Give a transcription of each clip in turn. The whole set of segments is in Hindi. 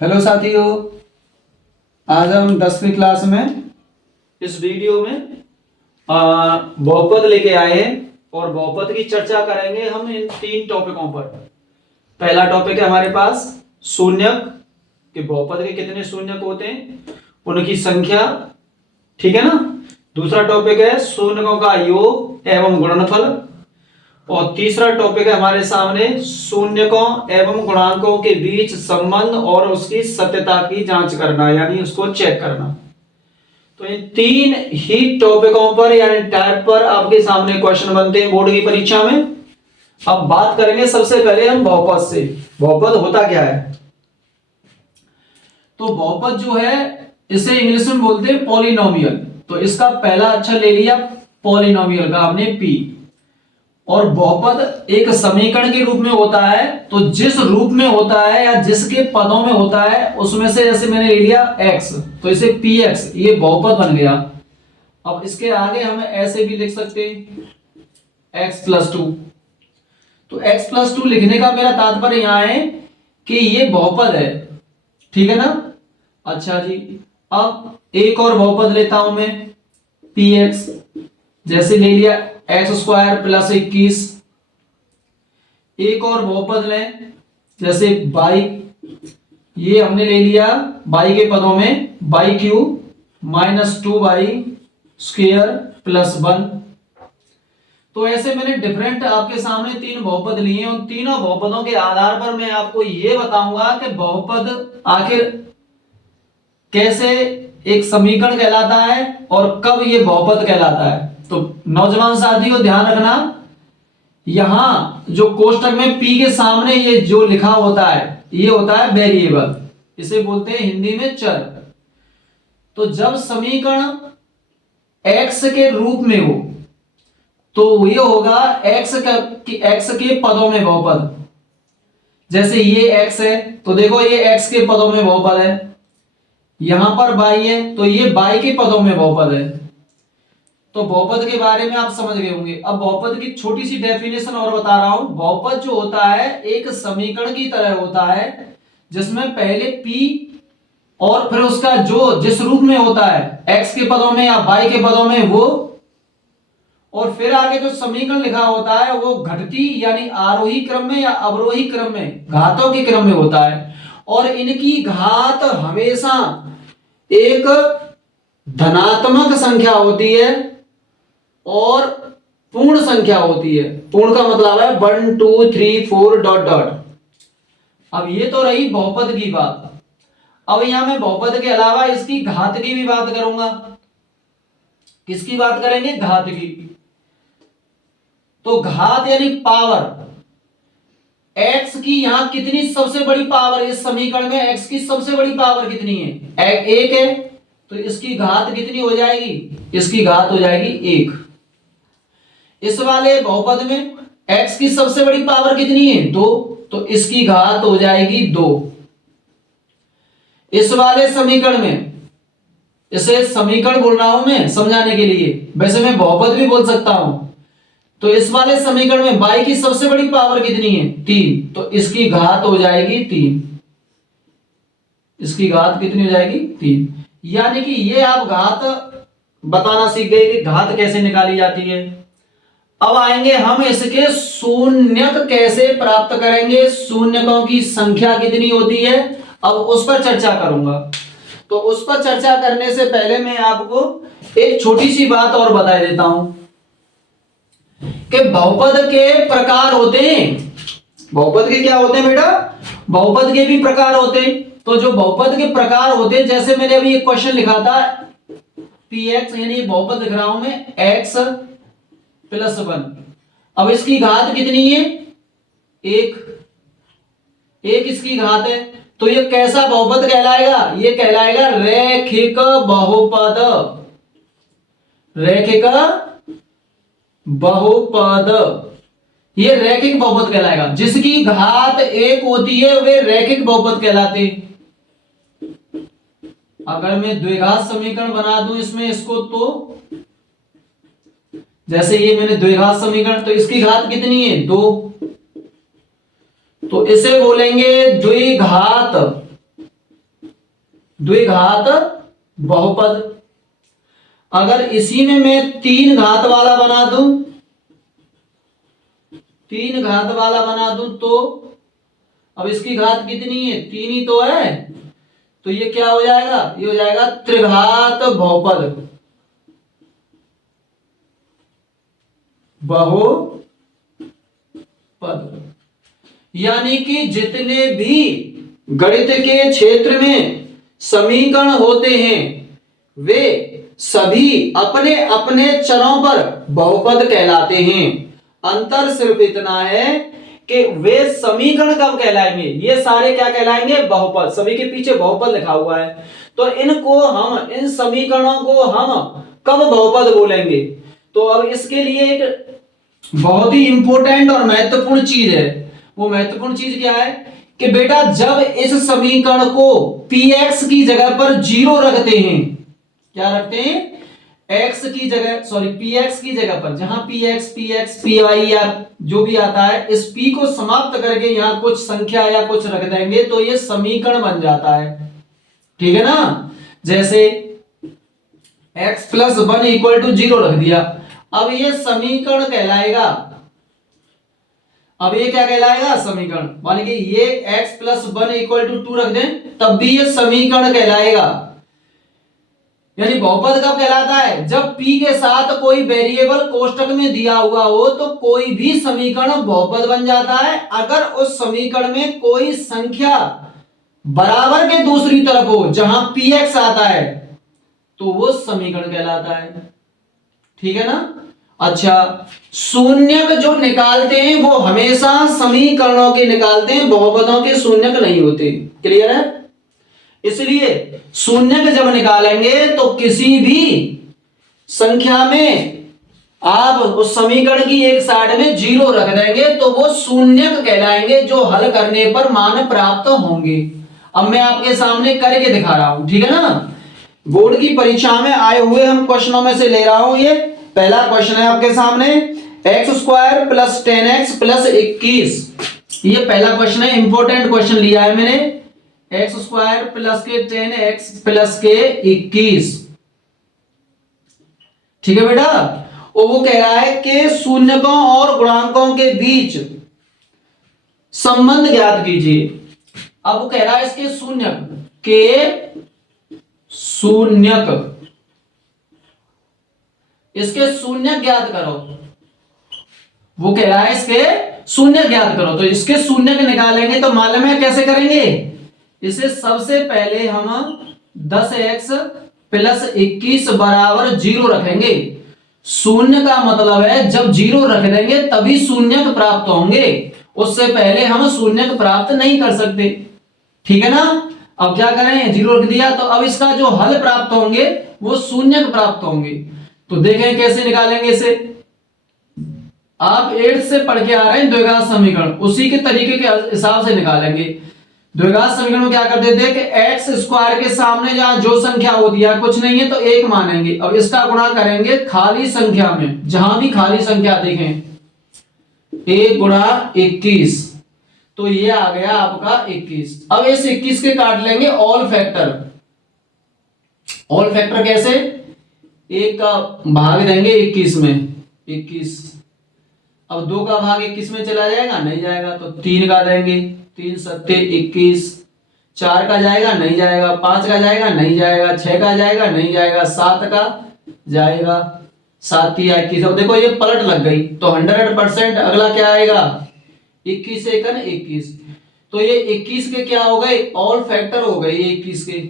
हेलो साथियों, आज हम 10वीं क्लास में इस वीडियो में बहुपद लेके आए हैं और बहुपद की चर्चा करेंगे हम इन 3 टॉपिकों पर। पहला टॉपिक है हमारे पास शून्यक, कि बहुपद के कितने शून्यक होते हैं, उनकी संख्या, ठीक है ना। दूसरा टॉपिक है शून्यकों का योग एवं गुणनफल, और तीसरा टॉपिक है हमारे सामने शून्यकों एवं गुणांकों के बीच संबंध और उसकी सत्यता की जांच करना, यानी उसको चेक करना। तो इन 3 ही टॉपिकों पर यानी टाइप पर आपके सामने क्वेश्चन बनते हैं बोर्ड की परीक्षा में। अब बात करेंगे सबसे पहले हम बहुपद से। बहुपद होता क्या है? तो बहुपद जो है इसे इंग्लिश में बोलते हैं पॉलिनोमियल। तो इसका पहला अक्षर ले लिया पॉलिनोमियल का हमने पी। और बहुपद एक समीकरण के रूप में होता है, तो जिस रूप में होता है या जिसके पदों में होता है उसमें से, जैसे मैंने ले लिया x, तो इसे px, ये बहुपद बन गया। अब इसके आगे हम ऐसे भी लिख सकते हैं x+2। तो x+2 लिखने का मेरा तात्पर्य यहां है कि ये बहुपद है, ठीक है ना। अच्छा जी, अब एक और बहुपद लेता हूं मैं px, जैसे ले लिया x² + 21। एक और बहुपद लें जैसे y, ये हमने ले लिया y के पदों में y³ - 2y² + 1। तो ऐसे मैंने डिफरेंट आपके सामने 3 बहुपद लिए हैं। उन तीनों बहुपदों के आधार पर मैं आपको ये बताऊंगा कि बहुपद आखिर कैसे एक समीकरण कहलाता है और कब ये बहुपद कहलाता है। तो नौजवान साथियों ध्यान रखना, यहां जो कोष्टक में p के सामने ये जो लिखा होता है ये होता है वेरिएबल, इसे बोलते हैं हिंदी में चर। तो जब समीकरण x के रूप में हो तो ये होगा x के पदों में बहुपद। जैसे ये x है तो देखो ये x के पदों में बहुपद है, यहां पर y है तो ये y के पदों में बहुपद है। तो बहुपद के बारे में आप समझ गए होंगे। अब बहुपद की छोटी सी डेफिनेशन और बता रहा हूं। बहुपद जो होता है एक समीकरण की तरह होता है जिसमें पहले p और फिर उसका जो जिस रूप में होता है x के पदों में या y के पदों में वो, और फिर आगे जो समीकरण लिखा होता है वो घटती यानी आरोही क्रम में या अवरोही क्रम में, घातों के क्रम में होता है। और इनकी घात हमेशा एक धनात्मक संख्या होती है और पूर्ण संख्या होती है। पूर्ण का मतलब है 1 2 3 4 ... अब ये तो रही बहुपद की बात। अब यहां मैं बहुपद के अलावा इसकी घात की भी बात करूंगा। किसकी बात करेंगे? घात की। तो घात यानी पावर, x की यहां कितनी सबसे बड़ी पावर, इस समीकरण में x की सबसे बड़ी पावर कितनी है? 1 है, तो इसकी घात कितनी हो जाएगी? इसकी घात हो जाएगी 1। इस वाले बहुपद में x की सबसे बड़ी पावर कितनी है? 2, तो इसकी घात हो जाएगी 2। इस वाले समीकरण में, इसे समीकरण बोल रहा हूं मैं समझाने के लिए, वैसे मैं बहुपद भी बोल सकता हूं। तो इस वाले समीकरण में y की सबसे बड़ी पावर कितनी है? 3, तो इसकी घात हो जाएगी 3। इसकी घात कितनी हो जाएगी? 3। यानी कि ये आप घात बताना सीख गए कि घात कैसे निकाली जाती है। अब आएंगे हम इसके शून्यक कैसे प्राप्त करेंगे, शून्यकों की संख्या कितनी होती है, अब उस पर चर्चा करूंगा। तो उस पर चर्चा करने से पहले मैं आपको एक छोटी सी बात और बता देता हूं कि बहुपद के प्रकार होते हैं। बहुपद के क्या होते हैं बेटा? बहुपद के भी प्रकार होते हैं। तो जो बहुपद के प्रकार होते हैं, जैसे मैंने अभी एक क्वेश्चन लिखा था px, यानी बहुपद लिख रहा हूं मैं x+1। अब इसकी घात कितनी है? 1 इसकी घात है। तो ये कैसा बहुपद कहलाएगा? ये कहलाएगा रैखिक बहुपद। रैखिक बहुपद, ये रैखिक बहुपद कहलाएगा। जिसकी घात 1 होती है वे रैखिक बहुपद कहलाते। अगर मैं द्विघात समीकरण बना दूं इसमें इसको, तो जैसे ये मैंने द्विघात समीकरण, तो इसकी घात कितनी है? 2, तो इसे बोलेंगे द्विघात द्विघात बहुपद। अगर इसी में मैं 3 घात वाला बना दूं, 3 घात वाला बना दूं तो अब इसकी घात कितनी है, 3 ही तो है, तो ये क्या हो जाएगा, ये हो जाएगा त्रिघात बहुपद। बहुपद यानी कि जितने भी गणित के क्षेत्र में समीकरण होते हैं वे सभी अपने अपने चरों पर बहुपद कहलाते हैं। अंतर सिर्फ इतना है कि वे समीकरण कब कहलाएंगे, ये सारे क्या कहलाएंगे, बहुपद। सभी के पीछे बहुपद लिखा हुआ है, तो इनको हम, इन समीकरणों को हम कब बहुपद बोलेंगे। तो अब इसके लिए एक बहुत ही इंपॉर्टेंट और महत्वपूर्ण चीज है। वो महत्वपूर्ण चीज क्या है कि बेटा जब इस समीकरण को px की जगह पर 0 रखते हैं, क्या रखते हैं, x की जगह, सॉरी px की जगह पर, जहां px px py या जो भी आता है, इस p को समाप्त करके यहां कुछ संख्या या कुछ रख देंगे तो ये समीकरण बन जाता है। ठीक है ना, जैसे x प्लस 1 इक्वल टू 0 रख दिया, अब ये समीकरण कहलाएगा। अब ये क्या कहलाएगा, समीकरण। मान के ये x प्लस 1 इक्वल टू 2 रख दें तब भी ये समीकरण कहलाएगा। यानी बहुपद कब कहलाता है, जब p के साथ कोई वेरिएबल कोष्टक में दिया हुआ हो तो कोई भी समीकरण बहुपद बन जाता है। अगर उस समीकरण में कोई संख्या बराबर के दूसरी तरफ हो जहां px आता है तो वो समीकरण कहलाता है। ठीक है ना। अच्छा, शून्यक जो निकालते हैं वो हमेशा समीकरणों के निकालते हैं, बहुपदों के शून्यक नहीं होते। क्लियर है। इसलिए शून्यक जब निकालेंगे तो किसी भी संख्या में आप उस समीकरण की एक साइड में 0 रख देंगे तो वो शून्यक कहलाएंगे, जो हल करने पर मान प्राप्त होंगे। अब मैं आपके सामने करके दिखा रहा हूं। ठीक है ना। बोर्ड की परीक्षा में आए हुए हम क्वेश्चनों में से ले रहा हूं। ये पहला क्वेश्चन है आपके सामने, x² प्लस 10x प्लस 21। ये पहला क्वेश्चन है, इंपॉर्टेंट क्वेश्चन लिया है मैंने। x² प्लस के 10x प्लस के 21। ठीक है बेटा। और वो कह रहा है कि शून्यकों और गुणांकों के बीच संबंध ज्ञात कीजिए। अब वो कह रहा है इसके शून्यक के शून्यक, इसके शून्यक ज्ञात करो। वो कह रहा है इसके शून्यक ज्ञात करो, तो इसके शून्यक निकालेंगे तो मालूम है कैसे करेंगे। इसे सबसे पहले हम 10x प्लस 21 बराबर 0 रखेंगे। शून्य का मतलब है जब 0 रख देंगे तभी शून्यक प्राप्त होंगे, उससे पहले हम शून्यक प्राप्त नहीं कर सकते। ठीक है ना। अब क्या करें, 0 रख दिया तो अब इसका जो हल प्राप्त होंगे वो शून्यक प्राप्त होंगे। तो देखें कैसे निकालेंगे इसे। आप 8 से पढ़ के आ रहे हैं द्विघात समीकरण, उसी के तरीके के हिसाब से निकालेंगे। द्विघात समीकरण में क्या करते थे कि x² के सामने जहां जो संख्या होती है कुछ नहीं है तो 1 मानेंगे। अब इसका गुणा करेंगे खाली संख्या में, जहां भी खाली संख्या देखें, 1 गुणा 21, तो ये आ गया आपका 21। अब इस 21 के काट लेंगे ऑल फैक्टर। ऑल फैक्टर कैसे, 1 का भाग देंगे 21 में, 21। अब 2 का भाग 21 में चला जाएगा, नहीं जाएगा, तो 3 का देंगे, 3 सत्ते 21। 4 का जाएगा, नहीं जाएगा। 5 का जाएगा, नहीं जाएगा। 6 का जाएगा, नहीं जाएगा। 7 का जाएगा, 7 या 21। अब देखो ये पलट लग गई तो 100%। अगला क्या आएगा, 21 1 21। तो ये 21 के क्या हो गए, ऑल फैक्टर हो गए। ये 21 के,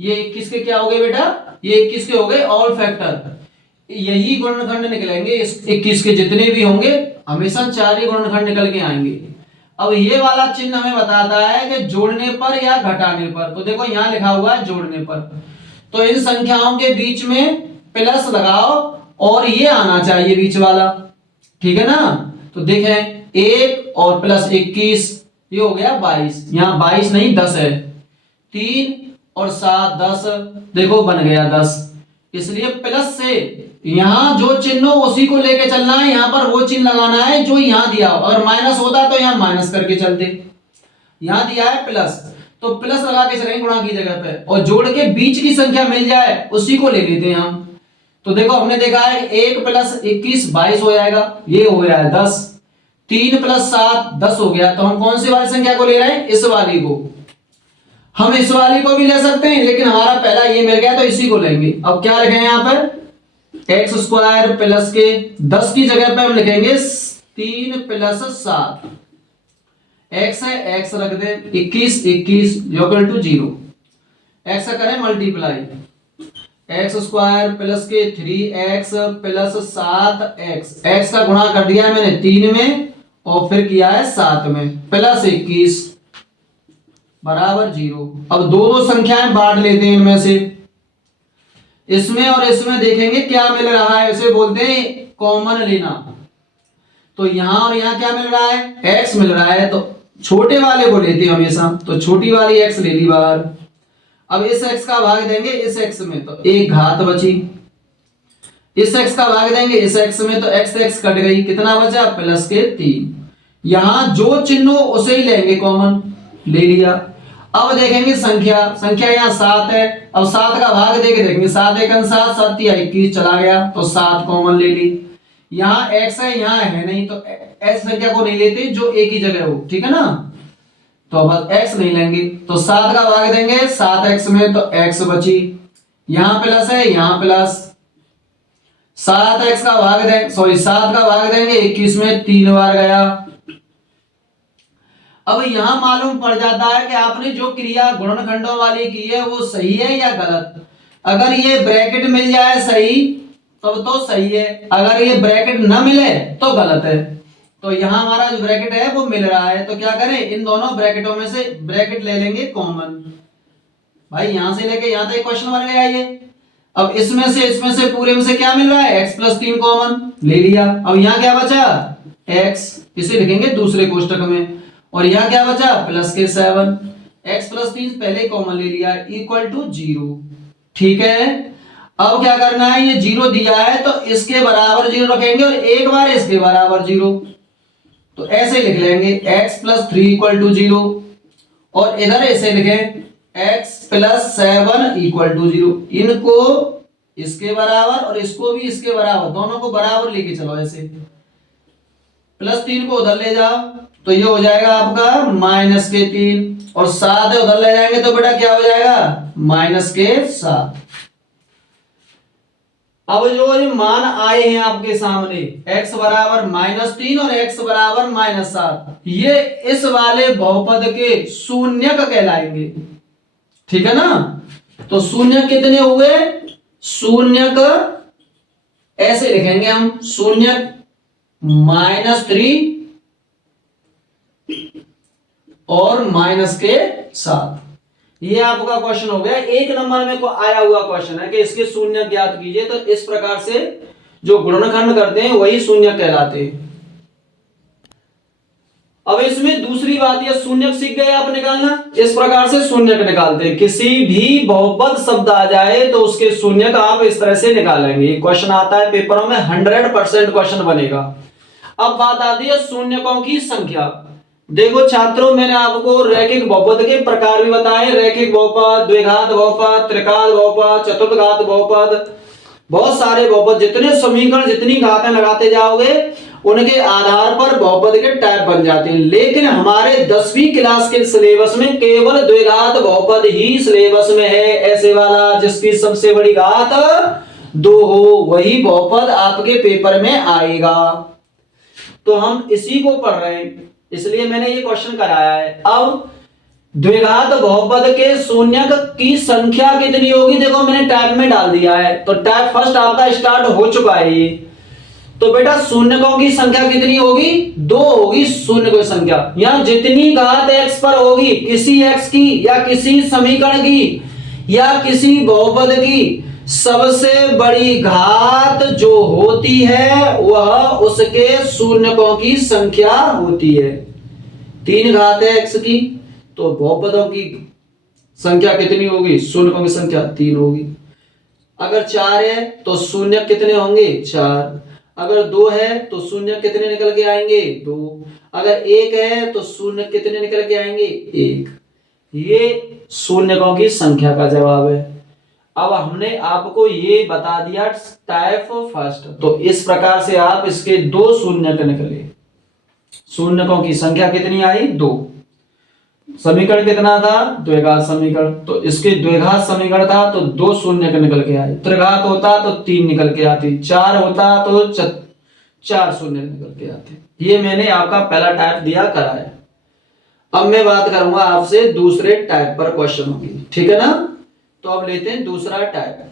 ये 21 के क्या हो गए बेटा, ये 21 के हो गए ऑल फैक्टर। यही गुणनखंड निकलेंगे इस 21 के, जितने भी होंगे हमेशा 4 ही गुणनखंड निकल के आएंगे। अब ये वाला चिन्ह हमें बताता है कि जोड़ने पर या घटाने पर। तो देखो यहां लिखा हुआ है जोड़ने पर, तो इन संख्याओं के बीच में प्लस लगाओ और ये आना चाहिए बीच वाला। ठीक है ना। तो देखें 1 और प्लस 21, ये हो गया 22। यहां 22 नहीं 10 है। 3 और 7 10, देखो बन गया 10। इसलिए प्लस से यहां जो चिन्ह उसी को लेके चलना है, यहां पर वो चिन्ह लगाना है जो यहां दिया हो। अगर माइनस होता तो यहां माइनस करके चलते। यहां दिया है प्लस, तो प्लस लगा के चलेंगे गुणा की जगह पे, और जोड़ के बीच की संख्या मिल जाए उसी को ले लेते हैं हम। तो देखो हमने देखा है 1 + 21 22 हो जाएगा, ये हो गया 10। 3 + 7 10 हो गया। तो हम कौन सी वाली संख्या को ले रहे हैं? इस वाली को। हम इस वाली को भी ले सकते हैं, लेकिन हमारा पहला ये मिल गया तो इसी को लेंगे। अब क्या लिखेंगे यहाँ पर? x² प्लस के 10 की जगह पे हम लिखेंगे 3 + 7। x है, x रख दे, 21 21 = 0। x का करें मल्टीप्लाई, x² प्लस के 3x + 7x। x का गुणा कर दिया है मैंने 3 में और फिर किया है 7 में, प्लस 21 बराबर 0। अब दो दो संख्याएं बांट लेते हैं इनमें से, इसमें और इसमें देखेंगे क्या मिल रहा है, इसे बोलते हैं कॉमन लेना। तो यहां और यहां क्या मिल रहा है? x मिल रहा है, तो छोटे वाले को लेते हैं हमेशा। तो छोटी वाली x ले ली बाहर। अब इस x का भाग देंगे इस x में तो एक घात बची, इस x का भाग देंगे इस x में तो x कट गई, कितना बचा? प्लस के 3। यहां जो चिन्ह हो उसे ही लेंगे कॉमन, ले लिया। अब देखेंगे संख्या, संख्या यहाँ 7 है। अब 7 का भाग देके देखेंगे, 7 × 7 7 या 21 चला गया तो 7 कॉमन ले ली। यहाँ x है, यहाँ है नहीं, तो x संख्या को नहीं लेते जो एक ही जगह हो, ठीक है ना। तो बस x नहीं लेंगे, तो 7 का भाग देंगे 7x में तो x बची, यहां प्लस है यहां प्लस। 7x का भाग देंगे 7 का भाग देंगे 21 में 3 बार गया। अब यहां मालूम पड़ जाता है कि आपने जो क्रिया गुणनखंडों वाली की है वो सही है या गलत। अगर ये ब्रैकेट मिल जाए सही तब तो सही है, अगर ये ब्रैकेट न मिले तो गलत है। तो यहां हमारा जो ब्रैकेट है वो मिल रहा है, तो क्या करें? इन दोनों ब्रैकेटों में से ब्रैकेट ले लेंगे कॉमन। भाई यहां से लेके यहां तक क्वेश्चन बन गया ये। अब इसमें से पूरे में से क्या मिल रहा है? x + 3 कॉमन ले लिया। अब यहां क्या बचा? x, इसे लिखेंगे दूसरे कोष्टक में। और यहां क्या बचा? प्लस के 7। x + 3 पहले कॉमन ले लिया, = 0। ठीक है। अब क्या करना है? ये 0 दिया है तो इसके बराबर 0 रखेंगे और एक बार इसके बराबर 0, तो ऐसे लिख लेंगे x + 3 = 0। और इधर ऐसे लिखें x + 7 = 0। इनको इसके बराबर और इसको भी इसके बराबर, दोनों को बराबर लेके चलो। ऐसे +3 को उधर ले जाओ तो ये हो जाएगा आपका -3, और 7 उधर ले जाएंगे तो बेटा क्या हो जाएगा? -7। अब जो ये मान आए हैं आपके सामने, x बराबर -3 और x बराबर -7, ये इस वाले बहुपद के शून्यक कहलाएंगे, ठीक है ना। तो शून्यक कितने हुए? शून्यक ऐसे लिखेंगे हम, शून्यक -3 और -7। ये आपका क्वेश्चन हो गया। 1 नंबर में को आया हुआ क्वेश्चन है कि इसके शून्य ज्ञात कीजिए। तो इस प्रकार से जो गुणनखंड करते हैं वही शून्य कहलाते हैं। अब इसमें दूसरी बात, ये शून्यक सीख गए आप निकालना। इस प्रकार से शून्यक निकालते हैं, किसी भी बहुपद शब्द आ जाए तो उसके शून्यक आप इस तरह से निकालेंगे। क्वेश्चन आता है पेपरों में, 100% क्वेश्चन बनेगा। अब बात आती है शून्यकों की संख्या। देखो छात्रों, मैंने आपको रैखिक बहुपद के प्रकार भी बताए, रैखिक बहुपद, द्विघात बहुपद, त्रिघात बहुपद, चतुर्थघात बहुपद, बहुत सारे बहुपद, जितने समीकरण जितनी घातें लगाते जाओगे उनके आधार पर बहुपद के टाइप बन जाते हैं। लेकिन हमारे 10वीं क्लास के सिलेबस में केवल द्विघात बहुपद ही सिलेबस में है, ऐसे वाला जिसकी सबसे बड़ी घात 2 हो, वही बहुपद आपके पेपर में आएगा। तो हम इसी को पढ़ रहे हैं, इसलिए मैंने ये क्वेश्चन कराया है। अब द्विघात बहुपद के शून्यक की संख्या कितनी होगी? देखो मैंने टाइप में डाल दिया है, तो टाइप फर्स्ट आपका स्टार्ट हो चुका है ये। तो बेटा शून्यकों की संख्या कितनी होगी? 2 होगी शून्यकों की संख्या। यहां जितनी घात x पर होगी, किसी x की या किसी समीकरण की या किसी बहुपद की सबसे बड़ी घात जो होती है वह उसके शून्यकों की संख्या होती है। 3 घात है x की, तो बहुपदों की संख्या कितनी होगी? शून्यकों की संख्या 3 होगी। अगर 4 है तो शून्य कितने होंगे? 4। अगर 2 है तो शून्य कितने निकल के आएंगे? 2। अगर 1 है तो शून्य कितने निकल के आएंगे? 1। ये शून्यकों की संख्या का जवाब है। अब हमने आपको ये बता दिया टाइप फर्स्ट, तो इस प्रकार से आप इसके दो शून्यक निकले। शून्यकों की संख्या कितनी आई? 2। समीकरण कितना था? द्विघात समीकरण, तो इसके द्विघात समीकरण था तो 2 शून्यक निकल के आए। त्रिघात होता तो 3 निकल के आती, 4 होता तो 4 शून्य निकल के आते। ये मैंने आपका पहला टाइप दिया कराया। अब मैं बात करूंगा आपसे दूसरे टाइप पर क्वेश्चन की, ठीक है ना? तो अब लेते हैं दूसरा टाइप।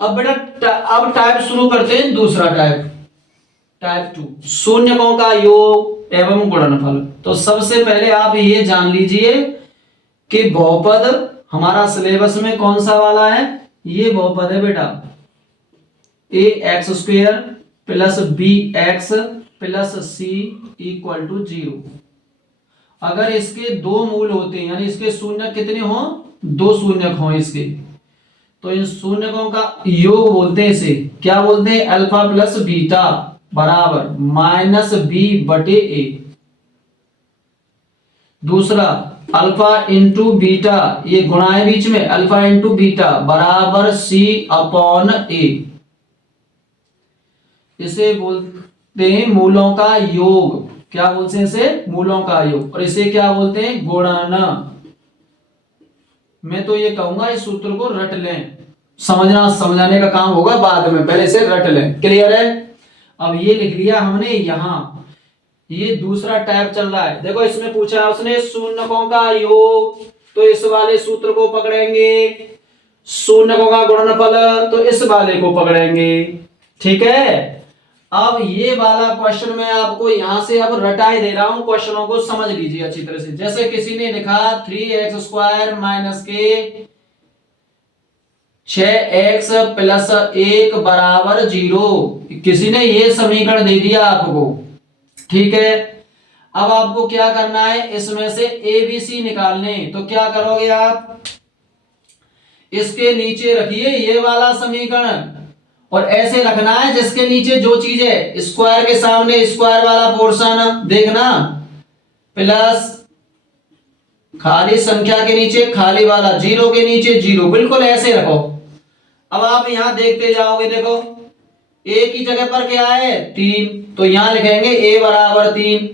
अब बेटा अब टाइप शुरू करते हैं दूसरा टाइप, टाइप 2, शून्यकों का योग एवं गुणनफल। तो सबसे पहले आप ये जान लीजिए कि बहुपद हमारा सिलेबस में कौन सा वाला है? ये बहुपद है बेटा, ax² plus bx plus c equal to 0। अगर इसके दो मूल होते हैं, यानी इसके शून्य कितने हो? 2 शून्यक हो इसके, तो इन शून्यकों का योग बोलते हैं। इसे क्या बोलते हैं? अल्फा प्लस बीटा बराबर माइनस बी बटे ए। दूसरा अल्फा इंटू बीटा, ये गुणा है बीच में, अल्फा इंटू बीटा बराबर सी अपॉन ए। इसे बोलते हैं मूलों का योग। क्या बोलते हैं इसे? मूलों का योग। और इसे क्या बोलते हैं? गुणन। मैं तो ये कहूंगा इस सूत्र को रट लें, समझना समझाने का काम होगा बाद में, पहले इसे रट लें। क्लियर है? अब ये लिख लिया हमने यहां। ये दूसरा टाइप चल रहा है। देखो इसमें पूछा है उसने शून्यकों का योग, तो इस वाले सूत्र को पकड़ेंगे। शून्यकों का गुणनफल, तो इस वाले को पकड़ेंगे। ठीक है? अब ये वाला क्वेश्चन मैं आपको यहां से अब रटाई दे रहा हूं, क्वेश्चनों को समझ लीजिए अच्छी तरह से। जैसे किसी ने लिखा 3x² माइनस के 6x प्लस 1 बराबर 0। किसी ने ये समीकरण दे दिया आपको, ठीक है? अब आपको क्या करना है? इसमें से ABC निकालने। तो क्या करोगे आप? इसके नीचे रखिए ये वाला समीकरण, और ऐसे रखना है जिसके नीचे जो चीज है, स्क्वायर के सामने स्क्वायर वाला पोर्शन देखना, प्लस खाली संख्या के नीचे खाली वाला, 0 के नीचे 0, बिल्कुल ऐसे रखो। अब आप यहां देखते जाओगे, देखो a की जगह पर क्या है? 3, तो यहां लिखेंगे a बराबर 3।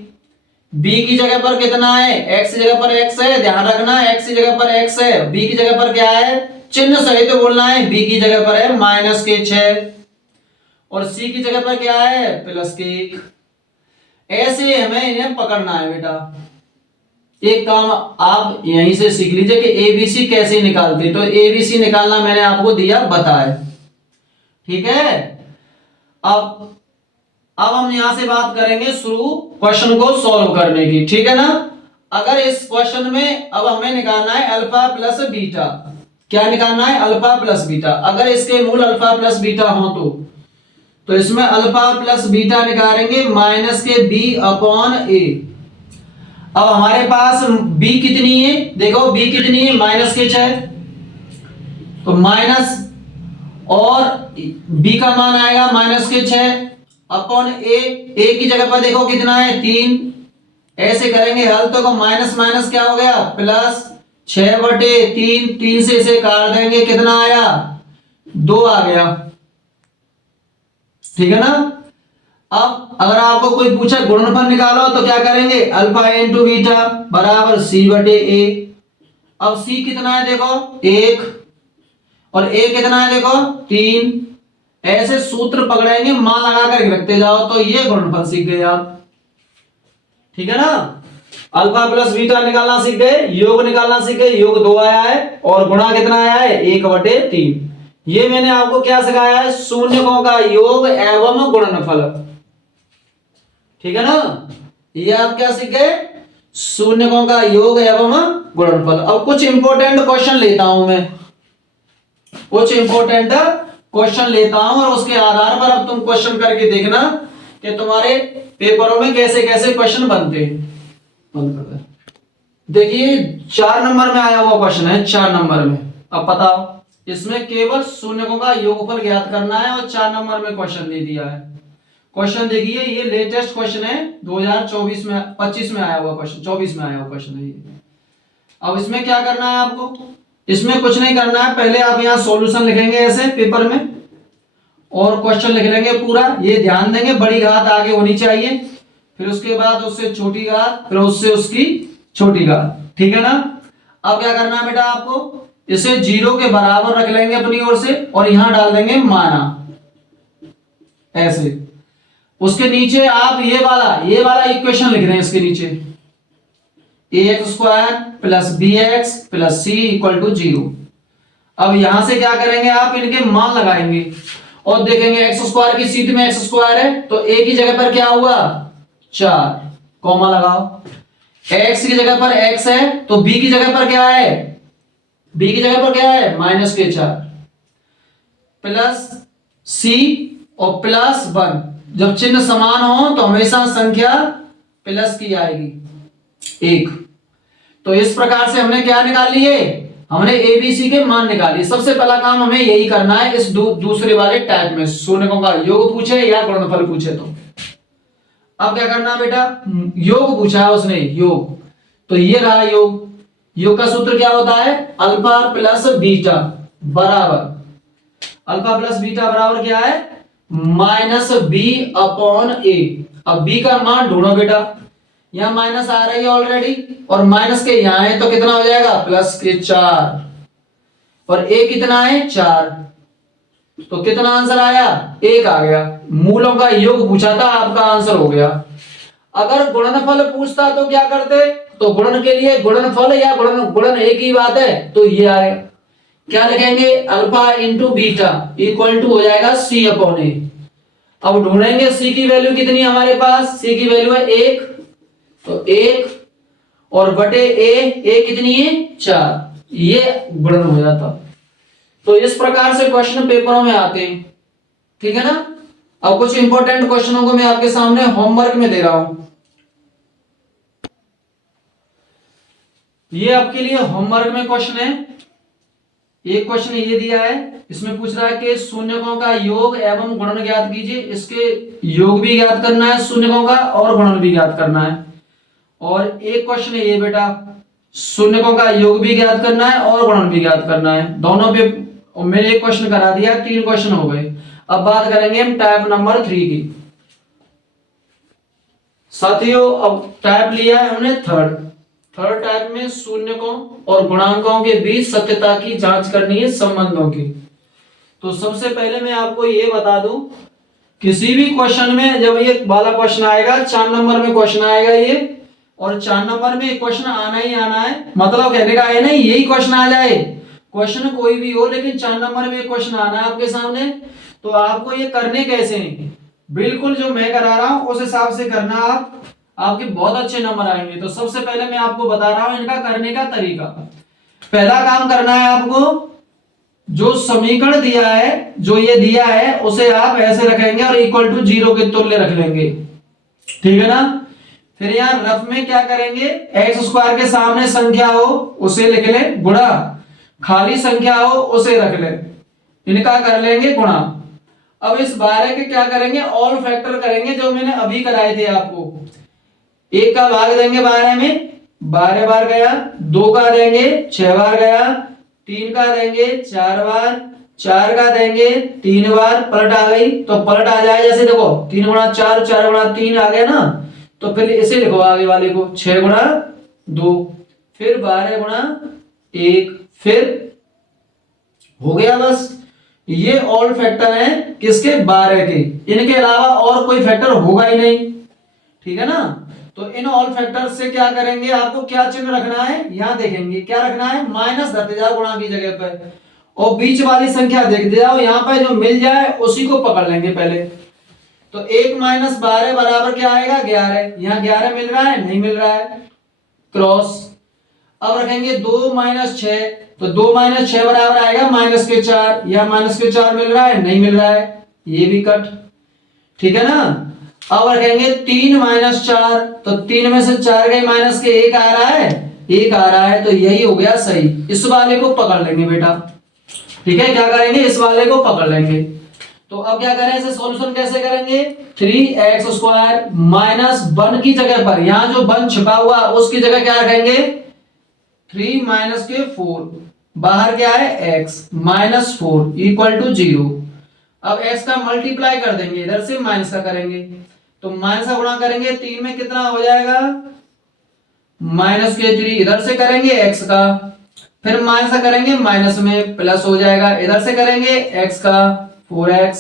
b की जगह पर कितना है? x की जगह पर x है, ध्यान रखना x की जगह पर x है। b की जगह पर क्या है? चिन्ह सहित तो बोलना है। b की जगह पर है माइनस के 6, और c की जगह पर क्या है? प्लस के 1। ऐसे हमें इन्हें पकड़ना है बेटा। एक काम आप यहीं से सीख लीजिए कि एबीसी कैसे निकालते। तो एबीसी निकालना मैंने आपको दिया, बताए। ठीक है? अब हम यहां से बात करेंगे शुरू क्वेश्चन को सॉल्व करने की, ठीक है ना? अगर इस क्वेश्चन में अब हमें निकालना है अल्फा प्लस बीटा। क्या निकालना है? Alpha plus beta. अगर इसके मूल अल्फा प्लस बीटा हो तो इसमें अल्फा प्लस बीटा निकालेंगे माइनस के b अपॉन ए। अब हमारे पास b कितनी है? देखो b कितनी है? माइनस के 6, तो माइनस और b का मान आएगा माइनस के 6 अपॉन a की जगह पर देखो कितना है? 3। ऐसे करेंगे हल, तो माइनस माइनस क्या हो गया? प्लस 6/3। 3 से इसे काट देंगे, कितना आया? 2 आ गया। ठीक है ना? अब अगर आपको कोई पूछे गुणनफल निकालो, तो क्या करेंगे? अल्फा इंटू बीटा बराबर c/a। अब c कितना है? देखो 1, और a कितना है? देखो 3। ऐसे सूत्र पकड़ेंगे, मान लगा कर रखते जाओ, तो ये गुणनफल सीख गए आप। ठीक है ना? अल्फा प्लस बीटा निकालना सीख गए, योग निकालना सीख गए। योग 2 आया है और गुणा कितना आया है? 1/3। ये मैंने आपको क्या सिखाया है? शून्यकों का योग एवं गुणनफल। ठीक है ना? ये आप क्या सीख गए? शून्यकों का योग एवं गुणनफल। अब कुछ इंपॉर्टेंट क्वेश्चन लेता हूं मैं, कुछ इंपॉर्टेंट क्वेश्चन लेता हूं, और उसके आधार पर अब तुम क्वेश्चन करके देखना कि तुम्हारे पेपरों में कैसे कैसे क्वेश्चन बनते हैं। बंद कर दे। देखिए 4 नंबर में आया हुआ क्वेश्चन है, 4 नंबर में। अब बताओ, इसमें केवल शून्यकों का योगफल ज्ञात करना है और 4 नंबर में क्वेश्चन दे दिया है। क्वेश्चन देखिए, ये लेटेस्ट क्वेश्चन है 2024 में 25 में आया हुआ क्वेश्चन, 24 में आया हुआ क्वेश्चन है ये। अब इसमें क्या करना है आपको, इसमें कुछ नहीं करना है, पहले आप यहाँ सॉल्यूशन लिखेंगे ऐसे पेपर में और क्वेश्चन लिख लेंगे पूरा। ये ध्यान देंगे बड़ी घात आगे होनी चाहिए, फिर उसके बाद उससे छोटी घात, फिर उससे उसकी छोटी घात, ठीक है ना। अब क्या करना है बेटा आपको, इसे 0 के बराबर रख लेंगे अपनी ओर से और यहां डाल देंगे माना ऐसे। उसके नीचे आप ये वाला इक्वेशन लिख रहे हैं, इसके नीचे ax² + bx + c = 0। अब यहां से क्या करेंगे आप, इनके मान लगाएंगे और देखेंगे x² की सीध में x² है तो a की जगह पर क्या हुआ 4, कॉमा लगाओ। x की जगह पर x है तो b की जगह पर क्या है, b की जगह पर क्या है -4 प्लस c और +1। जब चिन्ह समान हो तो हमेशा संख्या प्लस की आएगी 1। तो इस प्रकार से हमने क्या निकाल लिए, हमने एबीसी के मान निकाले। सबसे पहला काम हमें यही करना है इस दूसरे वाले टाइप में, शून्यकों का योग पूछे या गुणनफल पूछे तो। अब क्या करना बेटा, योग पूछा है उसने, योग, तो ये रहा योग। योग का सूत्र क्या होता है, अल्फा प्लस बीटा बराबर, अल्फा प्लस बीटा बराबर क्या है -b/a। अब b का मान ढूंढो बेटा, यहां माइनस आ रही है ऑलरेडी और माइनस के यहां है तो कितना हो जाएगा +4 और a कितना है 4, तो कितना आंसर आया 1 आ गया। मूलों का योग पूछा था, आपका आंसर हो गया। अगर गुणनफल पूछता तो क्या करते, तो गुणन के लिए गुणनफल या गुणन एक ही बात है, तो ये आएगा, क्या लिखेंगे alpha into beta equal to हो जाएगा c/a। अब ढूंढेंगे c की वैल्यू कितनी हमारे पास, c की वैल्यू है 1, तो 1 और बटे a कितनी है 4, ये गुणन हो जाता। तो इस प्रकार से क्वेश्चन पेपरों में आते हैं, ठीक है ना। अब कुछ इंपॉर्टेंट क्वेश्चनों को मैं आपके सामने होमवर्क में दे रहा हूं, ये आपके लिए होमवर्क में क्वेश्चन है। एक क्वेश्चन ये दिया है, इसमें पूछ रहा है कि शून्यकों का योग एवं गुणन ज्ञात कीजिए। इसके योग भी ज्ञात करना है शून्यकों का और गुणन भी ज्ञात करना है। और एक क्वेश्चन है ये बेटा, शून्यकों का योग भी ज्ञात करना है और गुणन भी ज्ञात करना है। दोनों पे मैंने एक क्वेश्चन करा दिया, 3 क्वेश्चन हो गए। अब बात करेंगे हम टाइप नंबर 3 की। साथियों अब टाइप लिया है हमने थर्ड टाइप में शून्यकों और गुणांकों के बीच सत्यता की जांच करनी है, संबंधों की। तो सबसे पहले मैं आपको ये बता दूं, किसी भी क्वेश्चन में जब ये वाला क्वेश्चन आएगा 4 नंबर में क्वेश्चन आएगा ये, और 4 नंबर में क्वेश्चन आना ही आना है, मतलब कहने का है नहीं यही क्वेश्चन आ जाए, क्वेश्चन कोई भी हो लेकिन 4 नंबर में क्वेश्चन आना है आपके सामने। तो आपको ये करने कैसे हैं, बिल्कुल जो मैं करा रहा हूं उस हिसाब से करना, आपके बहुत अच्छे नंबर आएंगे। तो सबसे पहले मैं आपको बता रहा हूं इनका करने का तरीका। पहला काम करना है आपको, जो समीकरण दिया है, जो ये दिया है उसे आप ऐसे रखेंगे और इक्वल टू 0 के तुल्य रख लेंगे, ठीक है ना। फिर यहां रफ में क्या करेंगे, x² के सामने संख्या हो उसे लिख ले गुणा, खाली संख्या हो उसे रख ले, इनका कर लेंगे गुणा। अब इस 12 के क्या करेंगे, ऑल फैक्टर करेंगे जो मैंने अभी कराए थे आपको। 1 का भाग देंगे 12 में, 12 बार गया, 2 का देंगे 6 बार गया, 3 का देंगे 4 बार, 4 का देंगे 3 बार, पलट आ गई तो पलट आ जाए, जैसे देखो 3 गुणा 4, 4 गुणा 3 आ गया ना, तो फिर इसे लिखो आगे वाले को 6 गुणा 2, फिर 12 गुणा 1, फिर हो गया। बस ये ऑल फैक्टर है किसके, 12 के, इनके अलावा और कोई फैक्टर होगा ही नहीं, ठीक है ना। तो इन ऑल फैक्टर से क्या करेंगे, आपको क्या चिन्ह रखना है, यहां देखेंगे क्या रखना है, माइनस धरते जाओ गुणा की जगह पर, और बीच वाली संख्या देखते जाओ, यहां पर जो मिल जाए उसी को पकड़ लेंगे पहले। तो 1 - 12 बराबर क्या आएगा 11, यहां 11 मिल रहा है, नहीं मिल रहा है, क्रॉस। अब रखेंगे 2 - 6, तो 2 - 6 बराबर आएगा -4, यहां -4 मिल रहा है, नहीं मिल रहा है, ये भी कट, ठीक है ना। अब रखेंगे 3 - 4, तो 3 में से 4 गए माइनस के 1 आ रहा है, 1 आ रहा है, तो यही हो गया सही। इस वाले को पकड़ लेंगे बेटा, ठीक है, क्या करेंगे इस वाले को पकड़ लेंगे। तो अब क्या करें, इसे सॉल्यूशन कैसे करेंगे, 3x² माइनस 1 की जगह पर यहां जो 1 छिपा हुआ उसकी जगह क्या रखेंगे, 3 माइनस के 4, बाहर क्या है x माइनस 4 इक्वल टू 0। अब x का मल्टीप्लाई कर देंगे, इधर से माइनस का करेंगे, तो माइनस का गुणा करेंगे 3 में कितना हो जाएगा, माइनस के 3, इधर से करेंगे x का, फिर माइनस का करेंगे माइनस में प्लस हो जाएगा, इधर से करेंगे x का 4x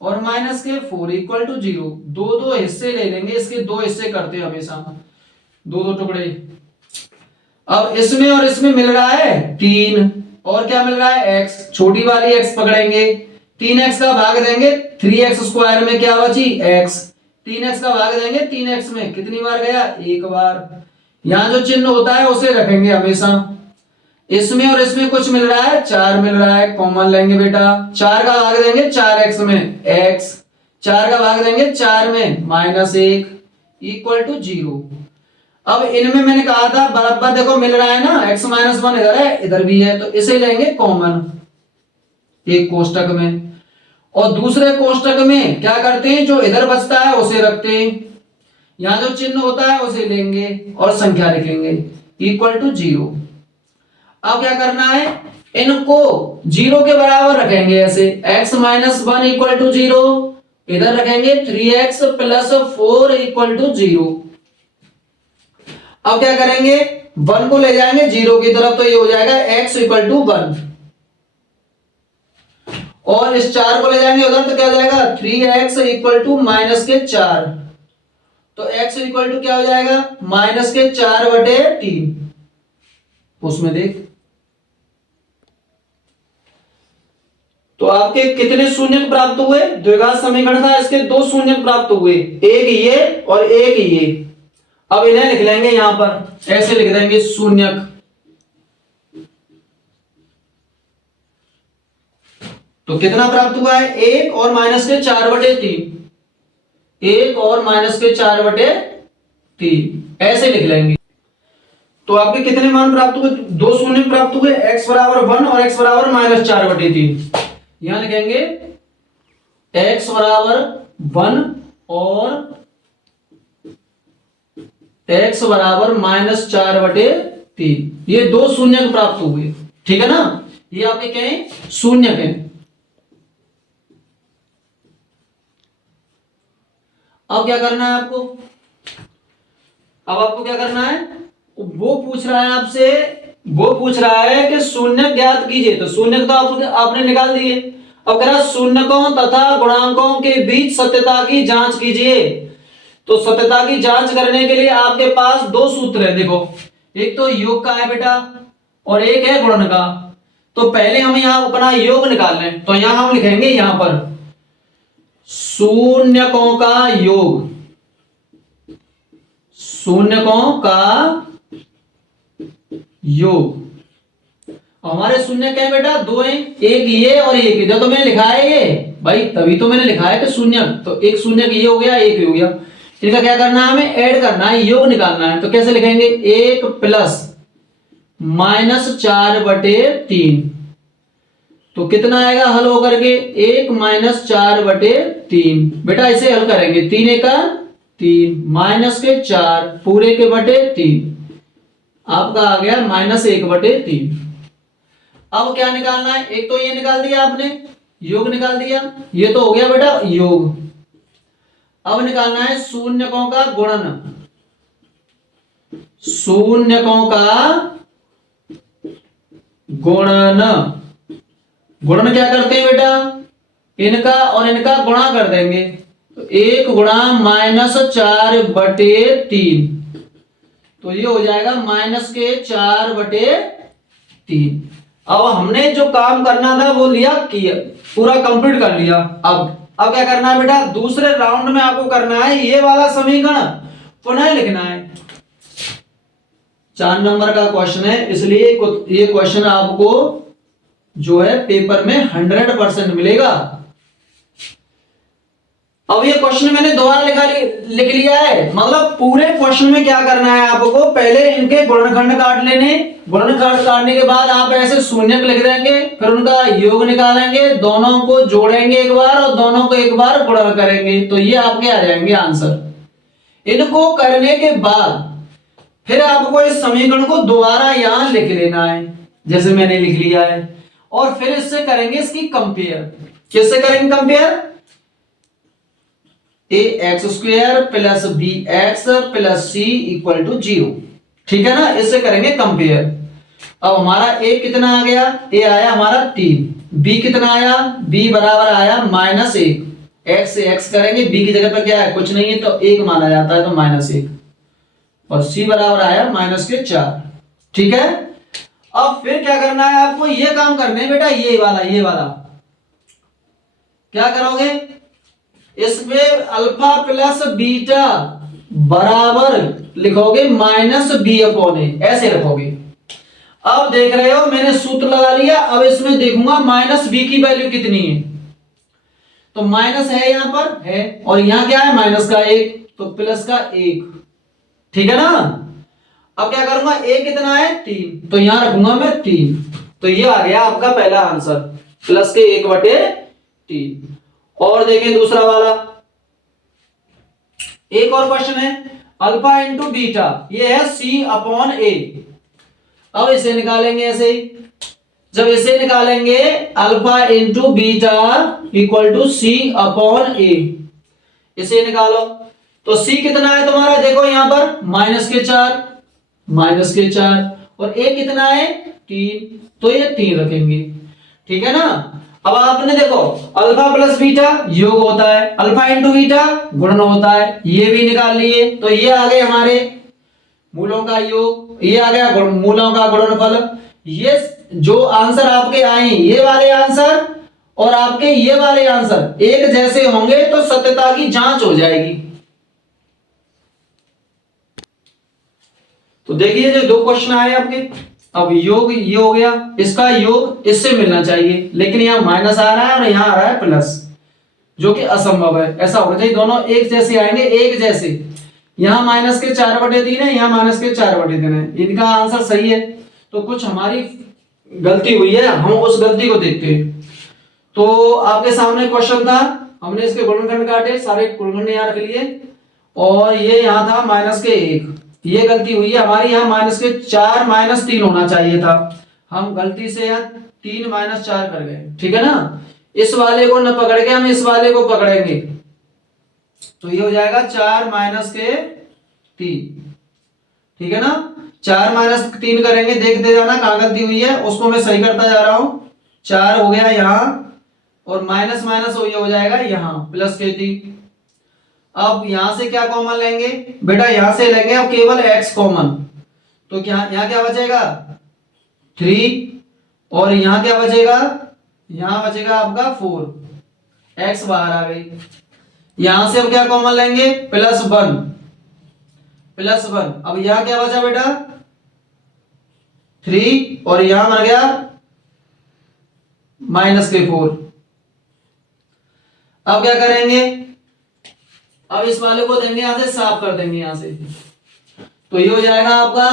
और माइनस के 4 इक्वल टू 0। दो दो हिस्से ले लेंगे, इसके दो हिस्से करते हैं हमेशा, दो दो टुकड़े। अब इसमें और इसमें मिल रहा है 3 और क्या मिल रहा है x, छोटी वाली x पकड़ेंगे, 3x का भाग देंगे 3x² में क्या बची x, 3x का भाग देंगे 3x में, कितनी बार गया, एक बार। यहां जो चिन्ह होता है उसे रखेंगे हमेशा। इसमें और इसमें कुछ मिल रहा है 4 मिल रहा है, कॉमन लेंगे बेटा, 4 का भाग देंगे 4x में x, 4 का भाग देंगे 4 में -1 इक्वल टू 0। अब इनमें मैंने कहा था बराबर, देखो मिल रहा है ना, x माइनस 1 इधर है इधर भी है, तो इसे लेंगे कॉमन एक कोष्टक में, और दूसरे कोष्टक में क्या करते हैं, जो इधर बचता है उसे रखते हैं, यहां जो चिन्ह होता है उसे लेंगे और संख्या लिखेंगे इक्वल टू 0। अब क्या करना है, इनको 0 के बराबर रखेंगे, ऐसे x माइनस 1 इक्वल टू 0, इधर रखेंगे 3x प्लस 4 इक्वल टू 0। अब क्या करेंगे, 1 को ले जाएंगे 0 की तरफ, तो ये हो जाएगा x इक्वल टू 1, और इस 4 को ले जाएंगे उधर तो क्या हो जाएगा 3x इक्वल टू माइनस के 4, तो x इक्वल टू क्या हो जाएगा माइनस के 4/3। उसमें देख, तो आपके कितने शून्य प्राप्त हुए, द्विघात समीकरण था इसके 2 शून्य प्राप्त हुए, एक ये और एक ये। अब इन्हें लिख लेंगे यहां पर, ऐसे लिख देंगे शून्य। तो कितना प्राप्त हुआ है, 1 और माइनस के 4/3, 1 और माइनस के 4/3 ऐसे लिख लेंगे। तो आपके कितने मान प्राप्त हुए, 2 शून्य प्राप्त हुए, x बराबर 1 और x बराबर -4/3। यहां लिखेंगे x बराबर 1 और x बराबर -4/3, ये 2 शून्य प्राप्त हुए, ठीक है ना, ये आपके क्या है शून्य है। अब क्या करना है आपको, अब आपको क्या करना है, वो पूछ रहा है आपसे, वो पूछ रहा है कि शून्य ज्ञात कीजिए, तो शून्य तो आपने निकाल दिए। अब कह रहा शून्यकों तथा गुणांकों के बीच सत्यता की जांच कीजिए। तो सत्यता की जांच करने के लिए आपके पास 2 सूत्र है, देखो, एक तो योग का है बेटा और एक है गुणन का। तो पहले हम यहां अपना योग निकाल लें, तो यहां हम लिखेंगे यहां पर शून्यकों का योग, शून्यकों का योग। हमारे शून्य क्या है बेटा, 2 है, एक ये और एक ये, तो मैंने लिखा है ये भाई, तभी तो मैंने लिखा है कि शून्य, तो एक शून्य ये हो गया, एक हो गया, इनका क्या करना है, हमें ऐड करना है, योग निकालना है। तो कैसे लिखेंगे, 1 प्लस -4/3, तो कितना आएगा हल होकर के, 1 -4/3। बेटा इसे हल करेंगे, 3 एका 3 माइनस के 4 पूरे के बटे 3, आपका आ गया -1/3। अब क्या निकालना है, एक तो ये निकाल दिया आपने, योग निकाल दिया, ये तो हो गया बेटा योग। अब निकालना है शून्यकों का गुणन, शून्यकों का गुणन। गुणन क्या करते हैं बेटा, इनका और इनका गुणा कर देंगे, तो 1 गुणा -4/3, तो ये हो जाएगा -4/3। अब हमने जो काम करना था वो लिया, किया, पूरा कंप्लीट कर लिया। अब क्या करना है बेटा, दूसरे राउंड में आपको करना है ये वाला समीकरण पुनः लिखना है। 4 नंबर का क्वेश्चन है, इसलिए ये क्वेश्चन आपको जो है पेपर में 100% मिलेगा। अब ये क्वेश्चन मैंने दोबारा लिख लिया है, मतलब पूरे क्वेश्चन में क्या करना है आपको, पहले इनके गुणनखंड काट लेने, गुणनखंड काटने के बाद आप ऐसे शून्यक लिख देंगे, फिर उनका योग निकालेंगे, दोनों को जोड़ेंगे एक बार और दोनों को एक बार गुणा करेंगे, तो ये आपके आ जाएंगे आंसर। इनको करने के बाद फिर आपको इस समीकरण को दोबारा यहां लिख लेना है जैसे मैंने लिख लिया है, और फिर इससे करेंगे इसकी कंपेयर। किससे करेंगे compare? A X square plus B X plus C equal to 0, ठीक है ना, इससे करेंगे कंपेयर। अब हमारा ए कितना आ गया? ए आया हमारा 3, बी कितना आया? बी बराबर आया -1, एक्स से एक्स करेंगे, बी की जगह पर क्या है? कुछ नहीं है तो 1 माना जाता है, तो -1, और सी बराबर आया -4, ठीक है। अब फिर क्या करना है आपको? ये काम करने बेटा, ये वाला क्या करोगे? इसमें अल्फा प्लस बीटा बराबर लिखोगे -b/a, ऐसे रखोगे। अब देख रहे हो मैंने सूत्र लगा लिया, अब इसमें देखूंगा -b की वैल्यू कितनी है, तो माइनस है यहां पर है, और यहां क्या है? -1, तो प्लस का 1, ठीक है ना। अब क्या करूंगा? a कितना है? 3, तो यहां रखूंगा मैं 3, तो ये आ गया आपका पहला आंसर, प्लस के 1/3। और देखें दूसरा वाला, एक और क्वेश्चन है, अल्फा इंटू बीटा, ये है c/a। अब इसे निकालेंगे ऐसे ही, जब इसे निकालेंगे alpha into beta equal to c/a, इसे निकालो तो c कितना है तुम्हारा? देखो यहां पर -4 और a कितना है? 3, तो ये 3 रखेंगे, ठीक है ना। अब आपने देखो अल्फा प्लस बीटा योग होता है, अल्फा इंटू बीटा गुणन होता है, ये भी निकाल लिए, तो ये आ गए हमारे मूलों का योग, ये आ गया मूलों का गुणनफल। ये जो आंसर आपके आए ये वाले आंसर और आपके ये वाले आंसर एक जैसे होंगे तो सत्यता की जांच हो जाएगी। तो देखिए जो 2 क्वेश्चन आए आपके, अब योग ये हो गया, इसका योग इससे मिलना चाहिए, लेकिन यहाँ माइनस आ रहा है और यहाँ आ रहा है प्लस, जो कि असंभव है। ऐसा होना चाहिए दोनों एक जैसे आएंगे, एक जैसे। यहाँ -4/3 है, यहाँ -4/3 है, इनका आंसर सही है। तो कुछ हमारी गलती हुई है, हम उस गलती को देखते हैं। तो आपके सामने क्वेश्चन था, हमने इसके गुणनखंड काटे, सारे गुणनखंड यहाँ रख लिए, और ये यहाँ था -1, ये गलती हुई है हमारी, यहाँ -4 -3 होना चाहिए था, हम गलती से यहाँ 3 -4 कर गए, ठीक है ना। इस वाले को न पकड़ के हम इस वाले को पकड़ेंगे, तो ये हो जाएगा 4 -3, ठीक है ना। 4 -3 करेंगे, देखते जाना कहां गलती हुई है, उसको मैं सही करता जा रहा हूं। 4 हो गया यहाँ, और माइनस माइनस हो जाएगा यहाँ +3। अब यहां से क्या कॉमन लेंगे बेटा? यहां से लेंगे अब केवल x कॉमन, तो क्या यहां क्या बचेगा? 3, और यहां क्या बचेगा? यहां बचेगा आपका 4, x बाहर आ गई। यहां से अब क्या कॉमन लेंगे? +1, अब यहां क्या बचा बेटा? 3, और यहां बन गया -4। अब क्या करेंगे? अब इस वाले को देंगे यहां से, साफ कर देंगे यहां से, तो ये हो जाएगा आपका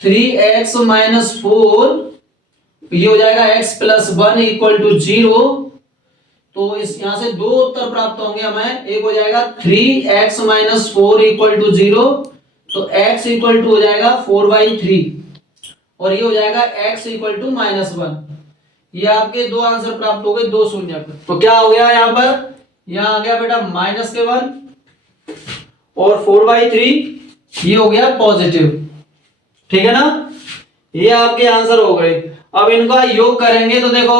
3x - 4, ये हो जाएगा x + 1 = 0। तो इस यहां से 2 उत्तर प्राप्त होंगे हमें, एक हो जाएगा 3x - 4 = 0, तो x = हो जाएगा 4/3, और ये हो जाएगा x = -1। ये आपके 2 आंसर प्राप्त हो गए, 2 शून्य। तो क्या हो गया यहाँ पर? यहाँ आ गया बेटा -1 और 4/3, ये हो गया पॉजिटिव, ठीक है ना। ये आपके आंसर हो गए। अब इनका योग करेंगे तो देखो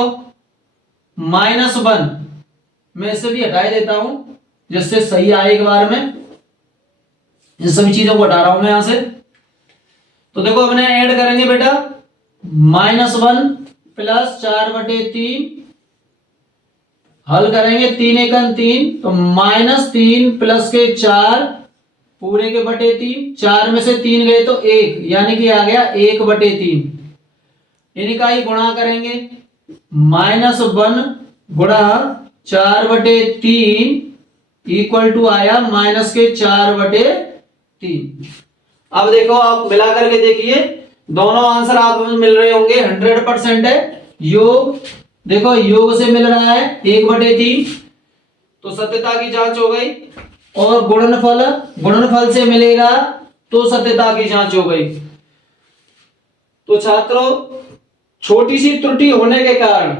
-1 मैं इसे भी हटा देता हूं जिससे सही आए एक बार में, इन सभी चीजों को हटा रहा हूं मैं यहां से। तो देखो अपने ऐड करेंगे बेटा, -1 + 4/3, हल करेंगे 3 × 3, तो -3 + 4 पूरे के बटे 3, 4 में से 3 गए तो 1, यानी कि आ गया 1/3। इनका ही गुणा करेंगे, -1 × 4/3 इक्वल टू आया -4/3। अब देखो आप मिला करके देखिए, दोनों आंसर आप मिल रहे होंगे 100% है। योग देखो, योग से मिल रहा है 1/3, तो सत्यता की जांच हो गई। और गुणनफल, गुणनफल से मिलेगा तो सत्यता की जांच हो गई। तो छात्रों, छोटी सी त्रुटि होने के कारण,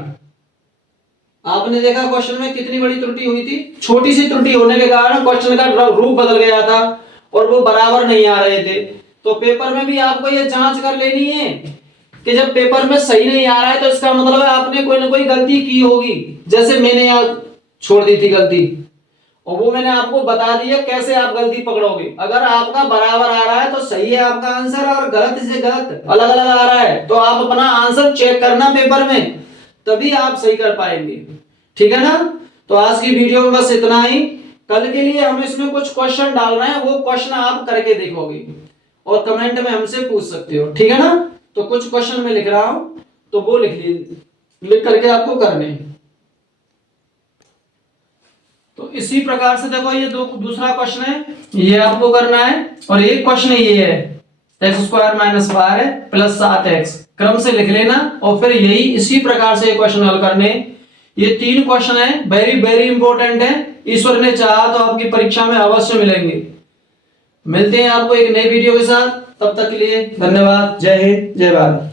आपने देखा क्वेश्चन में कितनी बड़ी त्रुटि हुई थी, छोटी सी त्रुटि होने के कारण क्वेश्चन का रूप बदल गया था और वो बराबर नहीं आ रहे थे। तो पेपर में भी आपको ये जांच कर लेनी है कि जब पेपर में सही नहीं आ रहा है तो इसका मतलब है आपने कोई ना कोई गलती की होगी। जैसे मैंने यहाँ छोड़ दी थी गलती, और वो मैंने आपको बता दिया कैसे आप गलती पकड़ोगे। अगर आपका बराबर आ रहा है तो सही है आपका आंसर, और गलत से गलत अलग अलग आ रहा है तो आप अपना आंसर चेक करना पेपर में, तभी आप सही कर पाएंगे। ठीक है ना। तो आज की वीडियो में बस इतना ही। कल के लिए हम इसमें कुछ क्वेश्चन डाल रहे हैं, वो क्वेश्चन आप करके देखोगे और कमेंट में हमसे पूछ सकते हो। ठीक है ना। तो कुछ क्वेश्चन मैं लिख रहा हूं, तो वो लिख करके आपको करने हैं। तो इसी प्रकार से देखो, ये दूसरा क्वेश्चन है, ये आपको करना है। और एक क्वेश्चन ये है, x² - 12 + 7x, क्रम से लिख लेना और फिर यही इसी प्रकार से क्वेश्चन हल करने। ये 3 क्वेश्चन है, वेरी वेरी इंपॉर्टेंट है। ईश्वर ने चाहा तो आपकी परीक्षा में अवश्य मिलेंगे। मिलते हैं आपको एक नई वीडियो के साथ, तब तक के लिए धन्यवाद। जय हिंद, जय भारत।